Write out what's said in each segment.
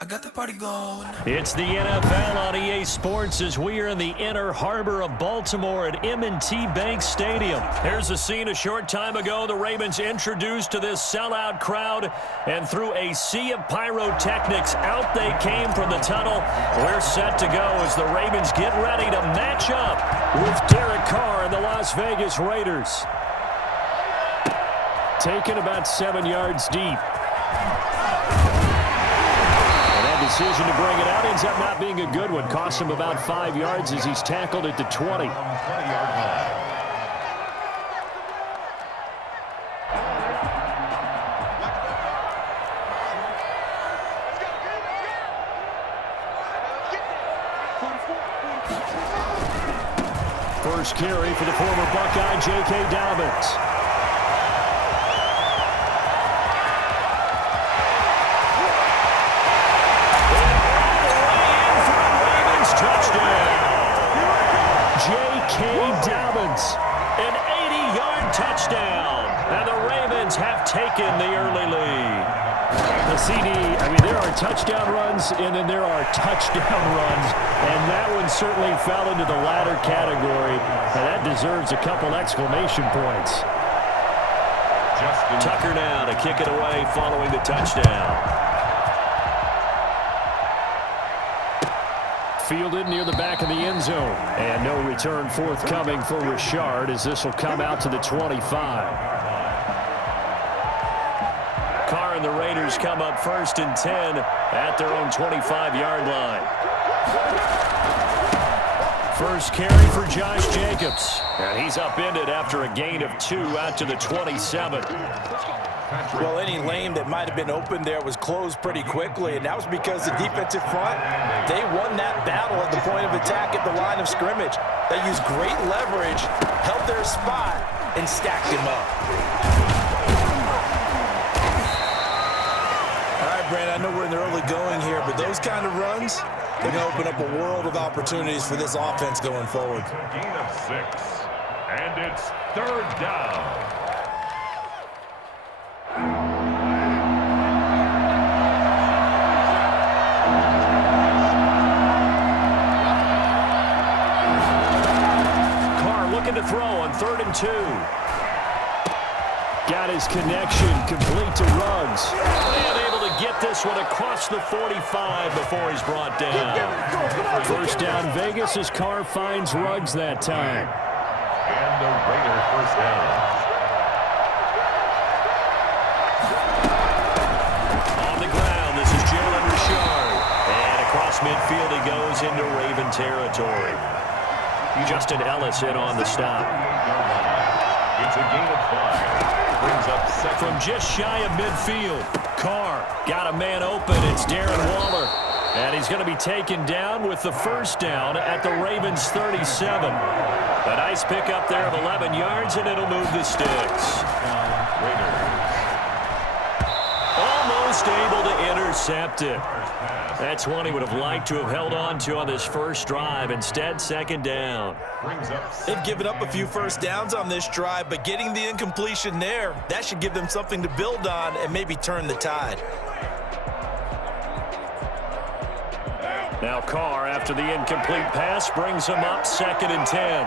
I got the party going. It's the NFL on EA Sports as we are in the inner harbor of Baltimore at M&T Bank Stadium. Here's a scene a short time ago. The Ravens introduced to this sellout crowd, and through a sea of pyrotechnics, out they came from the tunnel. We're set to go as the Ravens get ready to match up with Derek Carr and the Las Vegas Raiders. Taken about 7 yards deep. Decision to bring it out ends up not being a good one. Cost him about 5 yards as he's tackled at the 20. First carry for the former Buckeye, J.K. Dobbins. An 80-yard touchdown, and the Ravens have taken the early lead. The CD, there are touchdown runs, and then there are touchdown runs, and that one certainly fell into the latter category, and that deserves a couple exclamation points. Tucker now to kick it away following the touchdown. Fielded near the back of the end zone. And no return forthcoming for Richard as this will come out to the 25. Carr and the Raiders come up 1st and 10 at their own 25-yard line. First carry for Josh Jacobs. And he's upended after a gain of 2 out to the 27. Well, any lane that might have been open there was closed pretty quickly, and that was because the defensive front, they won that battle at the point of attack at the line of scrimmage. They used great leverage, held their spot, and stacked him up. All right, Brandon, I know we're in the early going here, but those kind of runs, they're going to open up a world of opportunities for this offense going forward. Gain of 6, and it's 3rd down. To throw on 3rd and 2. Got his connection complete to Ruggs. And able to get this one across the 45 before he's brought down. First down Vegas as Carr finds Ruggs that time. And the Raider first down. On the ground, this is Jalen Richard. And across midfield he goes into Raven territory. Justin Ellis in on the stop. It's a gain of 5. Brings up 2nd. From just shy of midfield, Carr got a man open. It's Darren Waller. And he's going to be taken down with the first down at the Ravens 37. A nice pickup there of 11 yards, and it'll move the sticks. Raiders. Almost able to intercept it. That's one he would have liked to have held on to on this first drive. Instead, 2nd down. They've given up a few first downs on this drive, but getting the incompletion there, that should give them something to build on and maybe turn the tide. Now Carr, after the incomplete pass, brings him up 2nd and 10.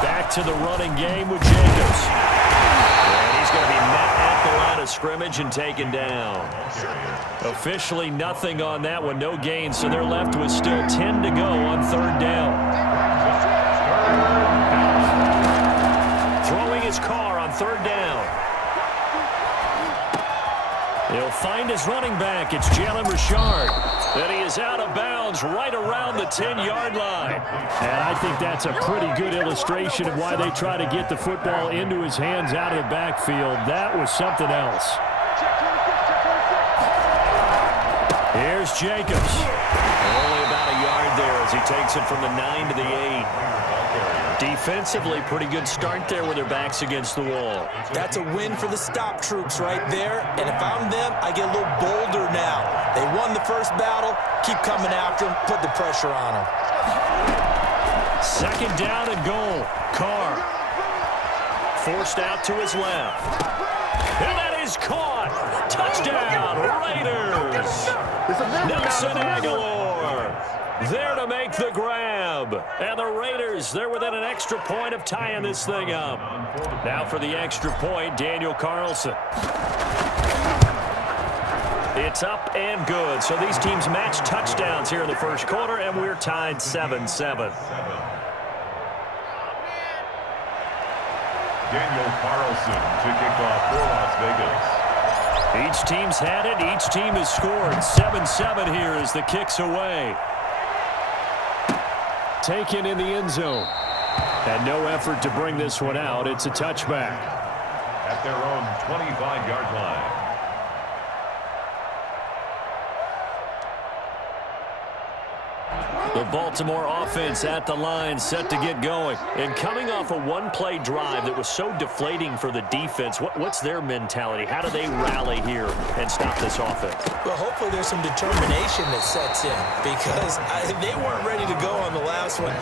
Back to the running game with Jacobs. And he's going to be met at the line of scrimmage and taken down. Officially nothing on that one, no gain, so they're left with still 10 to go on 3rd down. Throwing his Carr on 3rd down. He'll find his running back. It's Jalen Richard. And he is out of bounds right around the 10-yard line. And I think that's a pretty good illustration of why they try to get the football into his hands out of the backfield. That was something else. Here's Jacobs. Only about a yard there as he takes it from the 9 to the 8. Defensively, pretty good start there with their backs against the wall. That's a win for the stop troops right there. And if I'm them, I get a little bolder now. They won the first battle. Keep coming after them. Put the pressure on them. 2nd down and goal. Carr forced out to his left. And that is caught. Touchdown, Nelson Aguilar there to make the grab. And the Raiders, they're within an extra point of tying this thing up. Now for the extra point, Daniel Carlson. It's up and good. So these teams match touchdowns here in the first quarter, and we're tied 7-7. Daniel Carlson to kick off for Las Vegas. Each team's had it. Each team has scored. 7-7 here as the kick's away. Taken in the end zone. And no effort to bring this one out. It's a touchback. At their own 25-yard line. The Baltimore offense at the line, set to get going. And coming off a one-play drive that was so deflating for the defense, what's their mentality? How do they rally here and stop this offense? Well, hopefully there's some determination that sets in because they weren't ready to go on the last one.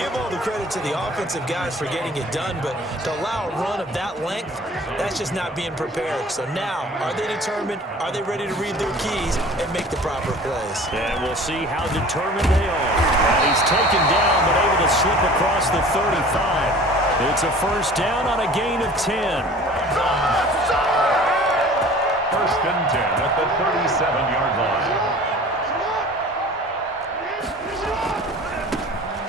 Give all the credit to the offensive guys for getting it done, but to allow a run of that length, that's just not being prepared. So now, are they determined? Are they ready to read their keys and make the proper plays? And we'll see how determined they are. And he's taken down but able to slip across the 35. It's a first down on a gain of 10. First and 10 at the 37-yard line.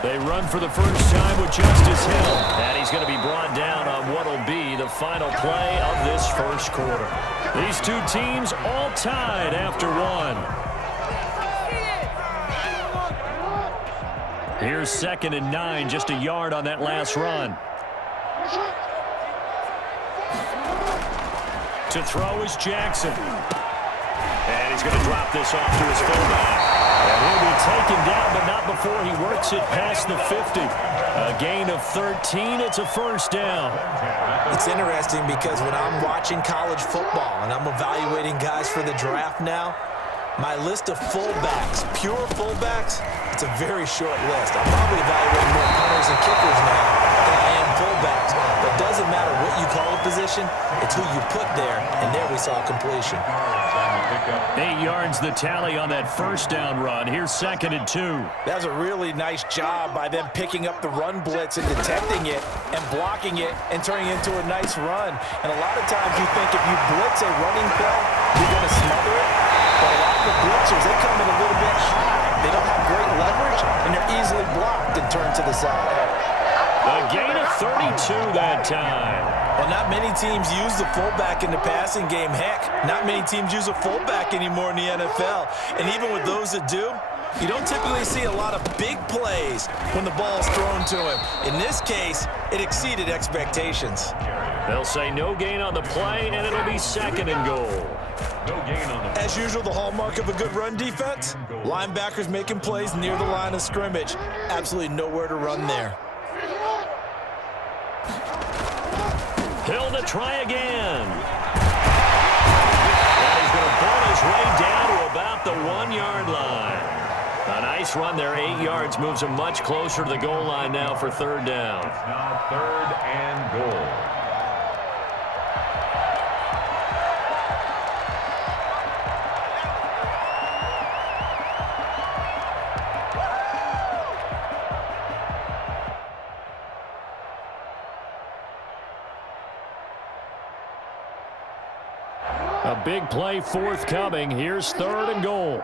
They run for the first time with Justice Hill. And he's going to be brought down on what will be the final play of this first quarter. These two teams all tied after one. Here's 2nd and 9, just a yard on that last run. To throw is Jackson. And he's going to drop this off to his fullback. And he'll be taken down, but not before he works it past the 50. A gain of 13, it's a first down. It's interesting because when I'm watching college football and I'm evaluating guys for the draft now, my list of fullbacks, pure fullbacks, it's a very short list. I'm probably evaluating more punters and kickers now than I am fullbacks. But it doesn't matter what you call a position, it's who you put there, and there we saw completion. 8 yards the tally on that first down run. Here's 2nd and 2. That was a really nice job by them picking up the run blitz and detecting it and blocking it and turning it into a nice run. And a lot of times you think if you blitz a running play, you're going to smother it. But a lot of the blitzers, they come in a little bit high. They don't have great leverage, and they're easily blocked and turned to the side. A gain of 32 that time. Well, not many teams use the fullback in the passing game. Heck, not many teams use a fullback anymore in the NFL. And even with those that do, you don't typically see a lot of big plays when the ball's thrown to him. In this case, it exceeded expectations. They'll say no gain on the play, and it'll be 2nd and goal. No gain on the As usual, the hallmark of a good run defense, linebackers making plays near the line of scrimmage. Absolutely nowhere to run there. Hill to try again. And he's going to ball his way down to about the 1-yard line. A nice run there, 8 yards, moves him much closer to the goal line now for 3rd down. It's now 3rd and goal. A big play forthcoming. Here's 3rd and goal.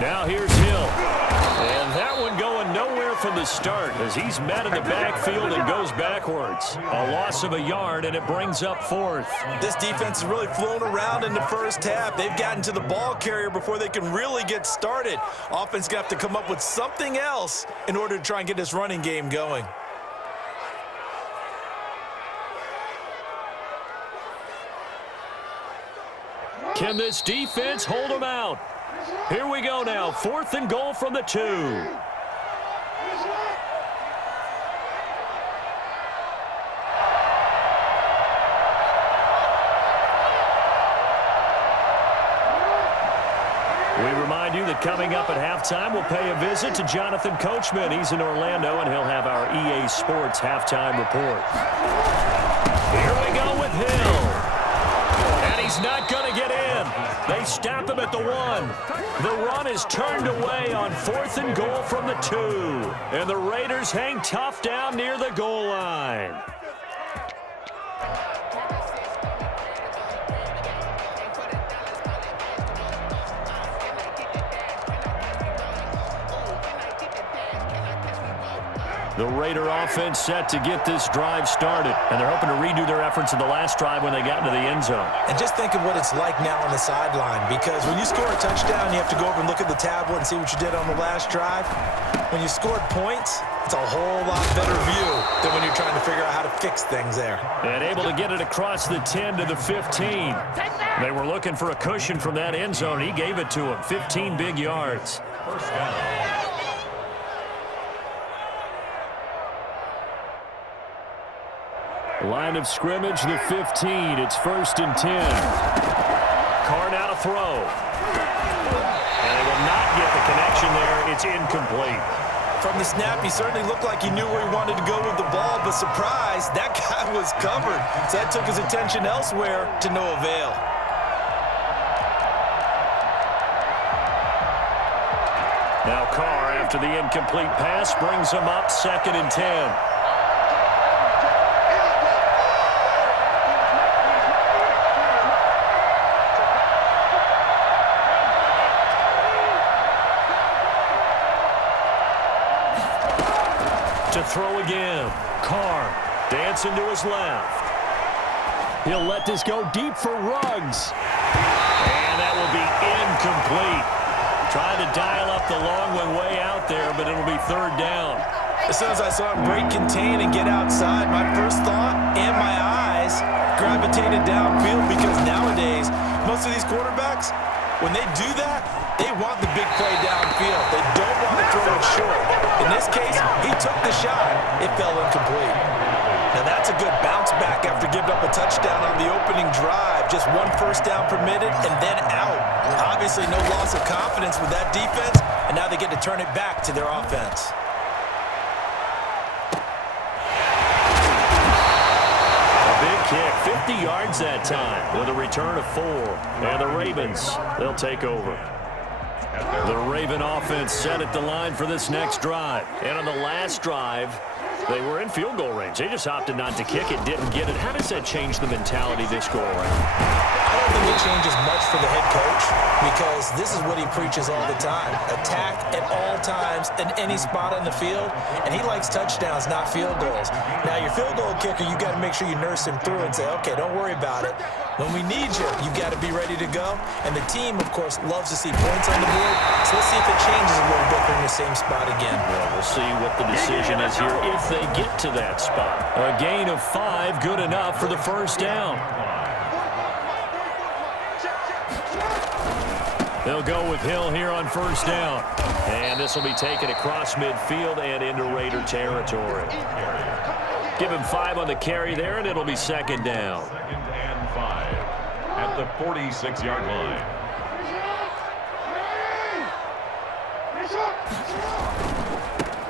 Now here's Hill. And that one going nowhere from the start as he's met in the backfield and goes backwards. A loss of a yard, and it brings up 4th. This defense has really flown around in the first half. They've gotten to the ball carrier before they can really get started. Offense going to have to come up with something else in order to try and get this running game going. Can this defense hold them out? Here we go now. 4th and goal from the 2. We remind you that coming up at halftime, we'll pay a visit to Jonathan Coachman. He's in Orlando, and he'll have our EA Sports halftime report. Here we go with Hill. And he's not going to get in. They stop him at the 1. The run is turned away on 4th and goal from the 2. And the Raiders hang tough down near the goal line. The Raider offense set to get this drive started. And they're hoping to redo their efforts in the last drive when they got into the end zone. And just think of what it's like now on the sideline, because when you score a touchdown, you have to go over and look at the tablet and see what you did on the last drive. When you scored points, it's a whole lot better view than when you're trying to figure out how to fix things there. And able to get it across the 10 to the 15. They were looking for a cushion from that end zone. He gave it to him. 15 big yards. First down. Line of scrimmage, the 15. It's 1st and 10. Carr now to throw. And they will not get the connection there. It's incomplete. From the snap, he certainly looked like he knew where he wanted to go with the ball, but surprise, that guy was covered. So that took his attention elsewhere to no avail. Now Carr, after the incomplete pass, brings him up 2nd and 10. To throw again. Carr dancing to his left. He'll let this go deep for Ruggs. And that will be incomplete. Trying to dial up the long one way out there, but it'll be 3rd down. As soon as I saw him break contain and get outside, my first thought and my eyes gravitated downfield, because nowadays, most of these quarterbacks, when they do that, they want the big play downfield. They don't want to throw it short. In this case, he took the shot. It fell incomplete. Now that's a good bounce back after giving up a touchdown on the opening drive. Just 1 first down permitted and then out. Obviously no loss of confidence with that defense, and now they get to turn it back to their offense. A big kick, 50 yards that time with a return of 4. And the Ravens, they'll take over. The Raven offense set at the line for this next drive. And on the last drive, they were in field goal range. They just opted not to kick it, didn't get it. How does that change the mentality this go around? I don't think it changes much for the head coach, because this is what he preaches all the time. Attack at all times in any spot on the field, and he likes touchdowns, not field goals. Now, your field goal kicker, you got to make sure you nurse him through and say, okay, don't worry about it. When we need you, you got to be ready to go. And the team, of course, loves to see points on the board. So let's see if it changes a little bit. They're in the same spot again. Well, we'll see what the decision is here if they get to that spot. A gain of 5, good enough for the first down. They'll go with Hill here on first down. And this will be taken across midfield and into Raider territory. Give him 5 on the carry there, and it'll be 2nd down. 2nd and 5 at the 46-yard line.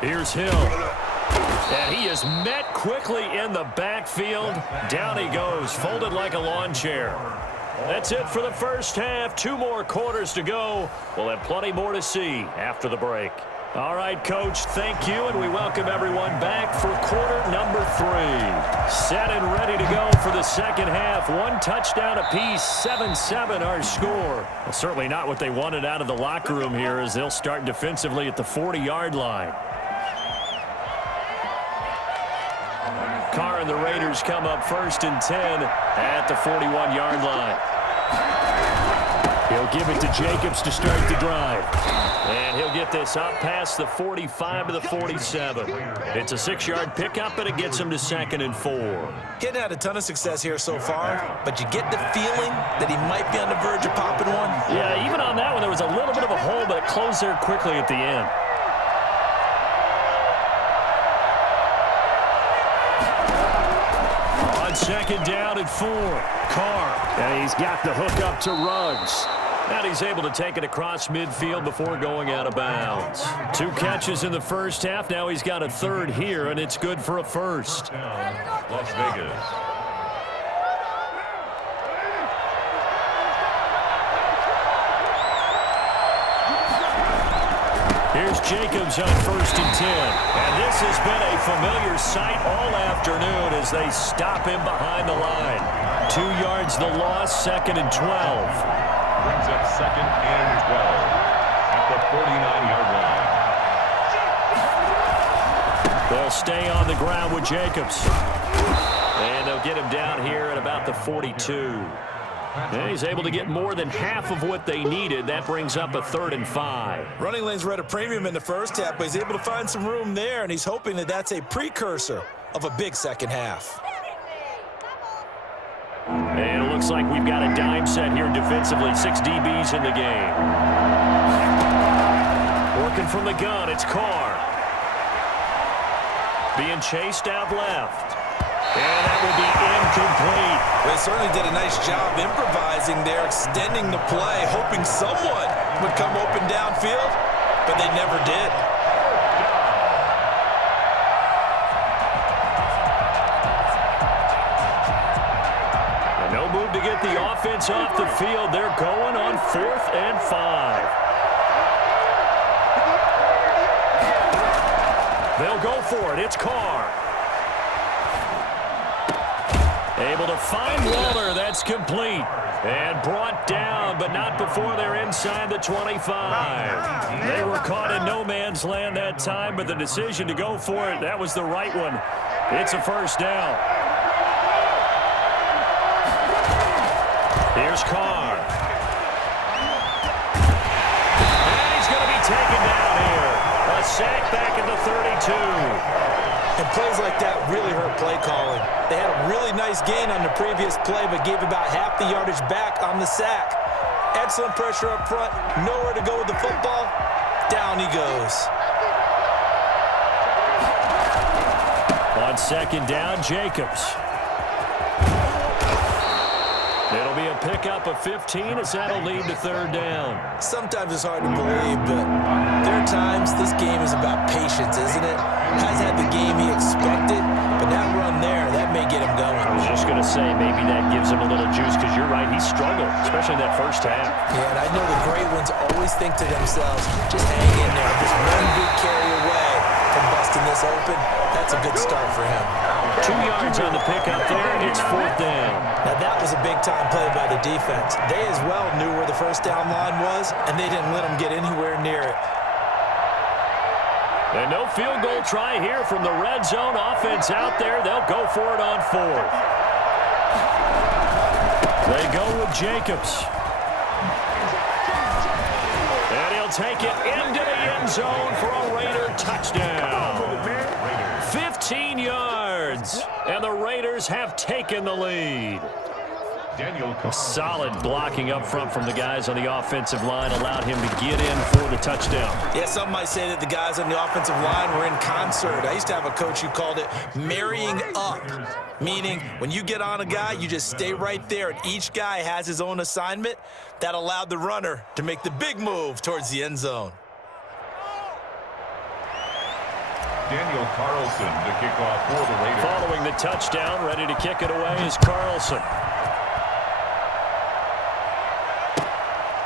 Here's Hill. And he is met quickly in the backfield. Down he goes, folded like a lawn chair. That's it for the first half. 2 more quarters to go. We'll have plenty more to see after the break. All right, Coach, thank you, and we welcome everyone back for quarter number 3. Set and ready to go for the second half. 1 touchdown apiece, 7-7 our score. Well, certainly not what they wanted out of the locker room here, as they'll start defensively at the 40-yard line. Carr and the Raiders come up 1st and 10 at the 41-yard line. He'll give it to Jacobs to start the drive. And he'll get this up past the 45 to the 47. It's a 6-yard pickup, and it gets him to 2nd and 4. He hadn't had a ton of success here so far, but you get the feeling that he might be on the verge of popping one. Yeah, even on that one, there was a little bit of a hole, but it closed there quickly at the end. On 2nd down and 4, Carr. And he's got the hook up to Ruggs. And he's able to take it across midfield before going out of bounds. 2 catches in the first half. Now he's got a 3rd here, and it's good for a first. Las Vegas. Jacobs on 1st and 10. And this has been a familiar sight all afternoon as they stop him behind the line. 2 yards the loss, 2nd and 12. Brings up 2nd and 12 at the 49-yard line. They'll stay on the ground with Jacobs. And they'll get him down here at about the 42. And he's able to get more than half of what they needed. That brings up a 3rd and 5. Running lanes were at a premium in the first half, but he's able to find some room there, and he's hoping that that's a precursor of a big second half. And it looks like we've got a dime set here defensively. 6 DBs in the game. Working from the gun, it's Carr. Being chased out left. And that will be incomplete. They certainly did a nice job improvising there, extending the play, hoping someone would come open downfield, but they never did. And no move to get the offense off the field. They're going on 4th and 5. They'll go for it. It's Carr. Able to find Waller. That's complete. And brought down, but not before they're inside the 25. They were caught in no man's land that time, but the decision to go for it, that was the right one. It's a 1st down. Here's Carr. And he's going to be taken down here. A sack back at the 32. And plays like that really hurt play calling. They had a really nice gain on the previous play, but gave about half the yardage back on the sack. Excellent pressure up front. Nowhere to go with the football. Down he goes. On 2nd down, Jacobs. It'll be a pickup of 15 as that'll lead to 3rd down. Sometimes it's hard to believe, but there are times this game is about patience, isn't it? Has had the game he expected, but that run there, that may get him going. I was just going to say maybe that gives him a little juice because you're right, he struggled, especially in that first half. Yeah, and I know the great ones always think to themselves, just hang in there, just one big carry away from busting this open. That's a good start for him. 2 yards on the pickup there. It's 4th down. Now that was a big-time play by the defense. They as well knew where the 1st down line was, and they didn't let them get anywhere near it. And no field goal try here from the red zone offense out there. They'll go for it on 4th. They go with Jacobs. And he'll take it into the end zone for a Raider touchdown. 15 yards. And the Raiders have taken the lead. A solid blocking up front from the guys on the offensive line allowed him to get in for the touchdown. Yeah, some might say that the guys on the offensive line were in concert. I used to have a coach who called it marrying up, meaning when you get on a guy, you just stay right there, and each guy has his own assignment. That allowed the runner to make the big move towards the end zone. Daniel Carlson to kick off for the Raiders. Following the touchdown, ready to kick it away is Carlson.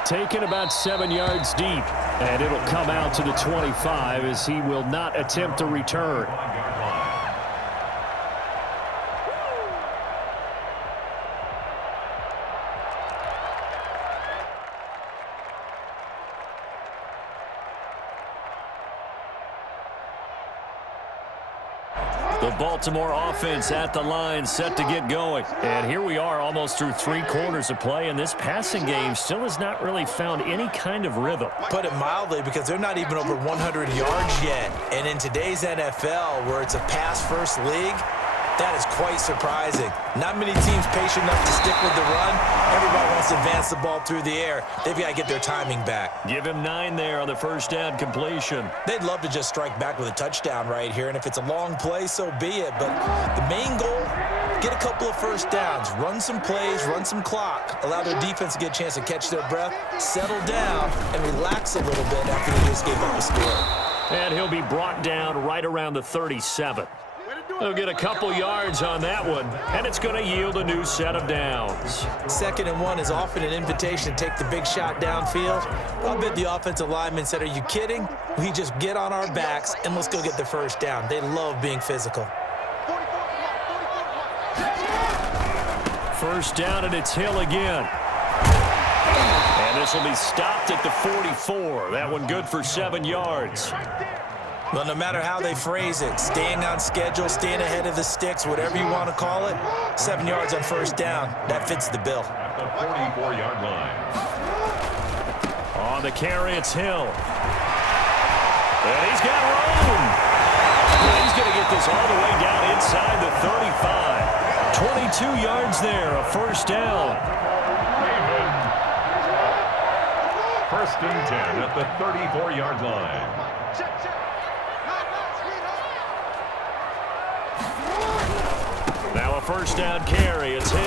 Taken about 7 yards deep, and it'll come out to the 25 as he will not attempt a return. The Baltimore offense at the line, set to get going. And here we are almost through 3 quarters of play, and this passing game still has not really found any kind of rhythm. Put it mildly, because they're not even over 100 yards yet. And in today's NFL, where it's a pass-first league, that is quite surprising. Not many teams patient enough to stick with the run. Everybody wants to advance the ball through the air. They've got to get their timing back. Give him 9 there on the 1st down completion. They'd love to just strike back with a touchdown right here, and if it's a long play, so be it. But the main goal, get a couple of 1st downs, run some plays, run some clock, allow their defense to get a chance to catch their breath, settle down, and relax a little bit after they just gave up a score. And he'll be brought down right around the 37. They'll get a couple yards on that one, and it's going to yield a new set of downs. 2nd and 1 is often an invitation to take the big shot downfield. I bet the offensive lineman said, are you kidding? We just get on our backs and let's go get the first down. They love being physical. First down, and it's Hill again. And this will be stopped at the 44. That one good for 7 yards. Well, no matter how they phrase it, staying on schedule, staying ahead of the sticks, whatever you want to call it, 7 yards on first down, that fits the bill. At the 44-yard line. On the carry, it's Hill. And he's got room. He's going to get this all the way down inside the 35. 22 yards there, a first down. First and 10 at the 34-yard line. Now a first down carry. It's Hill.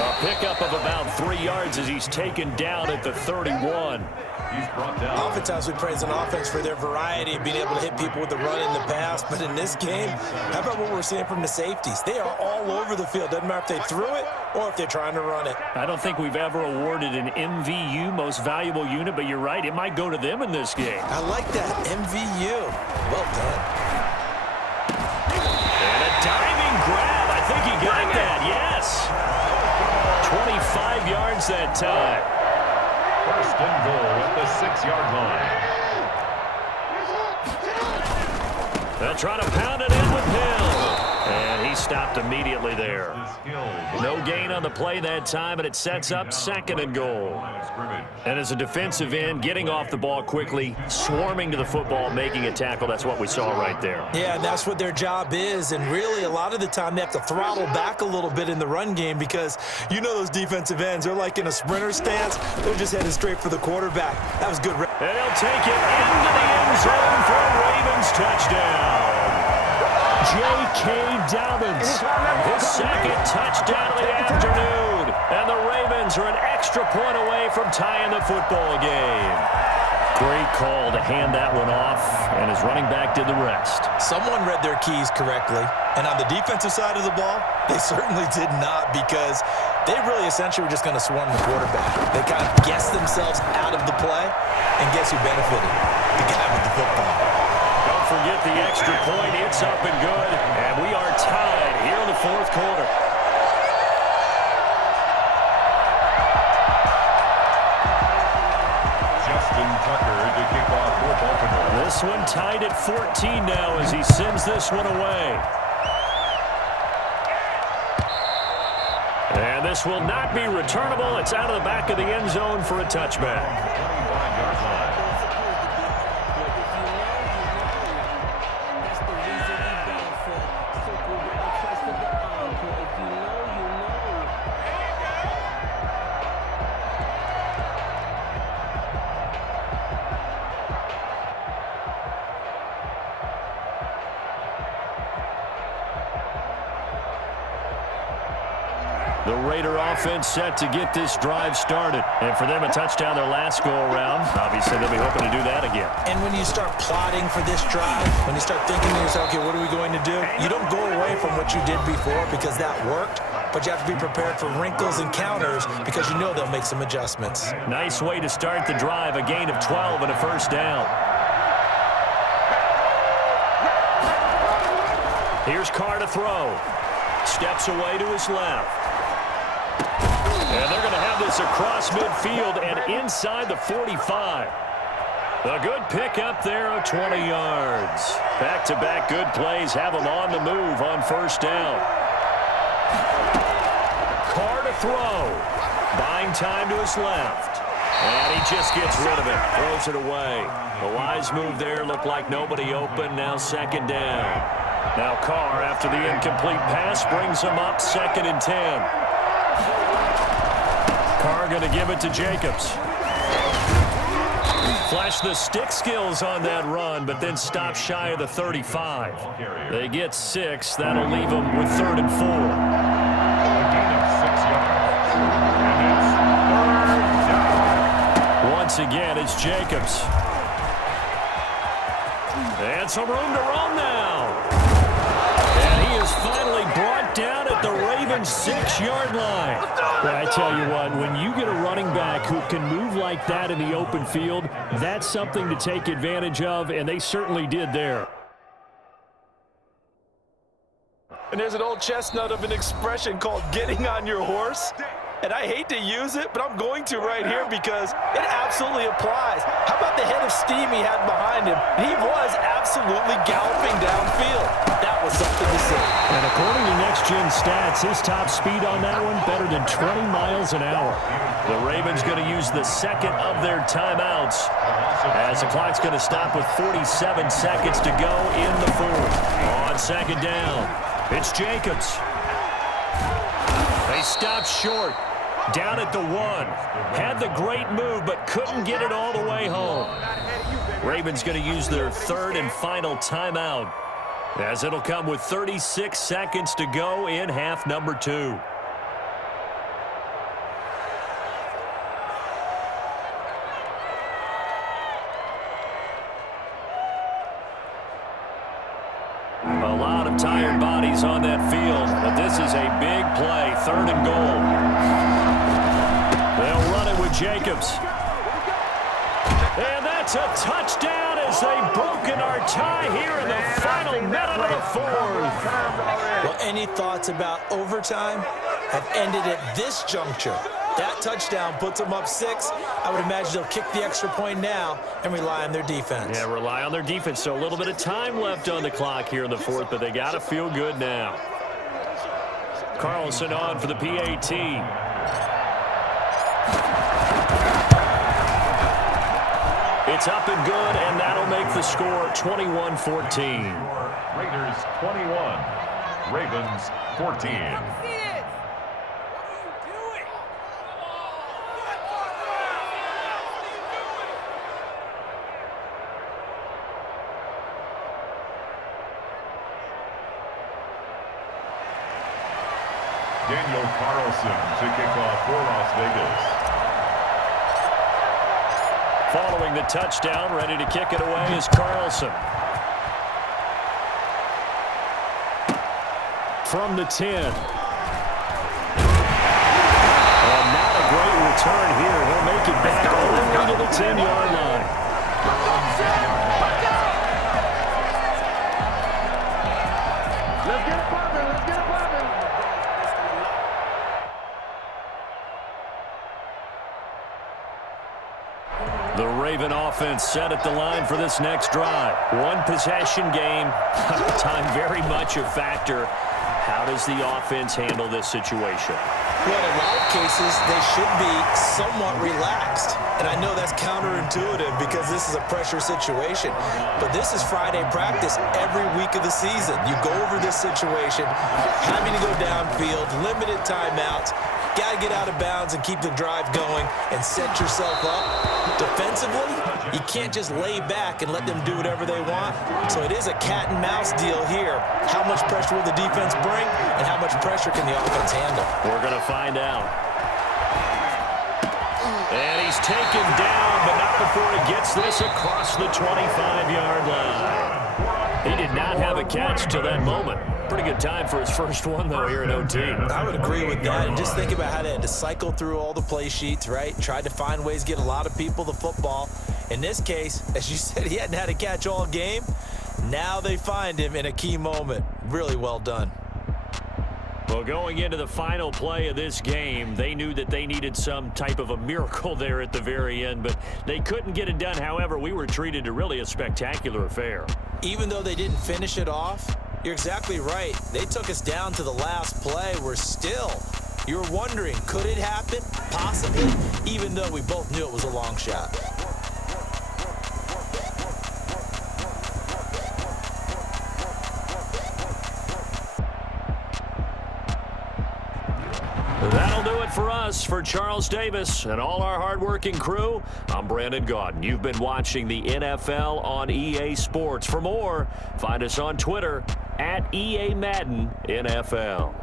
A pickup of about 3 yards as he's taken down at the 31. He's brought down. Oftentimes we praise an offense for their variety of being able to hit people with the run in the pass. But in this game, how about what we're seeing from the safeties? They are all over the field. Doesn't matter if they threw it or if they're trying to run it. I don't think we've ever awarded an MVU, most valuable unit, but you're right. It might go to them in this game. I like that. MVU. Well done. And a diving grab. I think he got that. Yes. 25 yards that time. First and goal at the 6-yard line. They'll try to pound it in with Hill. And he stopped immediately there. No gain on the play that time, and it sets up 2nd and goal. And as a defensive end, getting off the ball quickly, swarming to the football, making a tackle, that's what we saw right there. Yeah, and that's what their job is. And really, a lot of the time, they have to throttle back a little bit in the run game because you know those defensive ends, they're like in a sprinter stance. They're just heading straight for the quarterback. That was good. And he'll take it into the end zone for a Ravens touchdown. J.K. Dobbins, his 2nd touchdown of the afternoon. And the Ravens are an extra point away from tying the football game. Great call to hand that one off, and his running back did the rest. Someone read their keys correctly, and on the defensive side of the ball, they certainly did not because they really essentially were just going to swarm the quarterback. They kind of guessed themselves out of the play, and guess who benefited? The guy with the football. Don't forget the extra point. It's up and good, and we are tied here in the 4th quarter. This one tied at 14 now as he sends this one away. And this will not be returnable. It's out of the back of the end zone for a touchback. The Raider offense set to get this drive started. And for them, a touchdown their last go-around. Obviously, they'll be hoping to do that again. And when you start plotting for this drive, when you start thinking to yourself, okay, what are we going to do? You don't go away from what you did before because that worked, but you have to be prepared for wrinkles and counters because you know they'll make some adjustments. Nice way to start the drive, a gain of 12 and a first down. Here's Carr to throw. Steps away to his left. And they're going to have this across midfield and inside the 45. A good pickup there of 20 yards. Back-to-back good plays have them on the move on first down. Carr to throw. Buying time to his left. And he just gets rid of it. Throws it away. The wise move there. Looked like nobody open. Now 2nd down. Now Carr, after the incomplete pass, brings him up 2nd and 10. Carr going to give it to Jacobs. Flash the stick skills on that run, but then stop shy of the 35. They get 6. That'll leave them with 3rd and 4. Once again, it's Jacobs. And some room to run now. finally brought down at the Ravens' 6-yard line. Well, I tell you what, when you get a running back who can move like that in the open field, that's something to take advantage of, and they certainly did there. And there's an old chestnut of an expression called getting on your horse. And I hate to use it, but I'm going to right here because it absolutely applies. How about the head of steam he had behind him? He was absolutely galloping downfield. That was something to see. And according to Next Gen Stats, his top speed on that one better than 20 miles an hour. The Ravens going to use the second of their timeouts as the clock's going to stop with 47 seconds to go in the fourth. On second down, it's Jacobs. They stopped short. Down at the 1. Had the great move, but couldn't get it all the way home. Ravens going to use their third and final timeout, as it'll come with 36 seconds to go in half number 2. A lot of tired bodies on that field, but this is a big play, 3rd and goal. They'll run it with Jacobs. And that's a touchdown as they've broken our tie here in the final minute of the fourth. Well, any thoughts about overtime have ended at this juncture. That touchdown puts them up 6. I would imagine they'll kick the extra point now and rely on their defense. Yeah, rely on their defense. So a little bit of time left on the clock here in the fourth, but they got to feel good now. Carlson on for the PAT. It's up and good, and that'll make the score 21-14. Raiders 21, Ravens 14. Daniel Carlson to kick off for Las Vegas. Following the touchdown, ready to kick it away is Carlson. From the 10. And not a great return here. He'll make it back all the way to the 10-yard line. Let's get it poppin'. Let's get it poppin'. The Raven offense set at the line for this next drive. One possession game. Time very much a factor. How does the offense handle this situation? Well, in a lot of cases, they should be somewhat relaxed. And I know that's counterintuitive because this is a pressure situation. But this is Friday practice every week of the season. You go over this situation, having to go downfield, limited timeouts, got to get out of bounds and keep the drive going and set yourself up. Defensively, you can't just lay back and let them do whatever they want. So it is a cat and mouse deal here. How much pressure will the defense bring and how much pressure can the offense handle? We're going to find out. And he's taken down, but not before he gets this across the 25-yard line. He did not have a catch till that moment. Pretty good time for his first one, though, here in OT. I would agree with that. And just think about how they had to cycle through all the play sheets, right? Tried to find ways to get a lot of people the football. In this case, as you said, he hadn't had a catch all game. Now they find him in a key moment. Really well done. Well, going into the final play of this game, they knew that they needed some type of a miracle there at the very end, but they couldn't get it done. However, we were treated to really a spectacular affair. Even though they didn't finish it off, you're exactly right. They took us down to the last play. You're wondering, could it happen? Possibly, even though we both knew it was a long shot. That'll do it for us. For Charles Davis and all our hardworking crew, I'm Brandon Gaudin. You've been watching the NFL on EA Sports. For more, find us on Twitter at EA Madden NFL.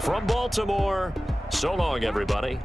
From Baltimore, so long, everybody.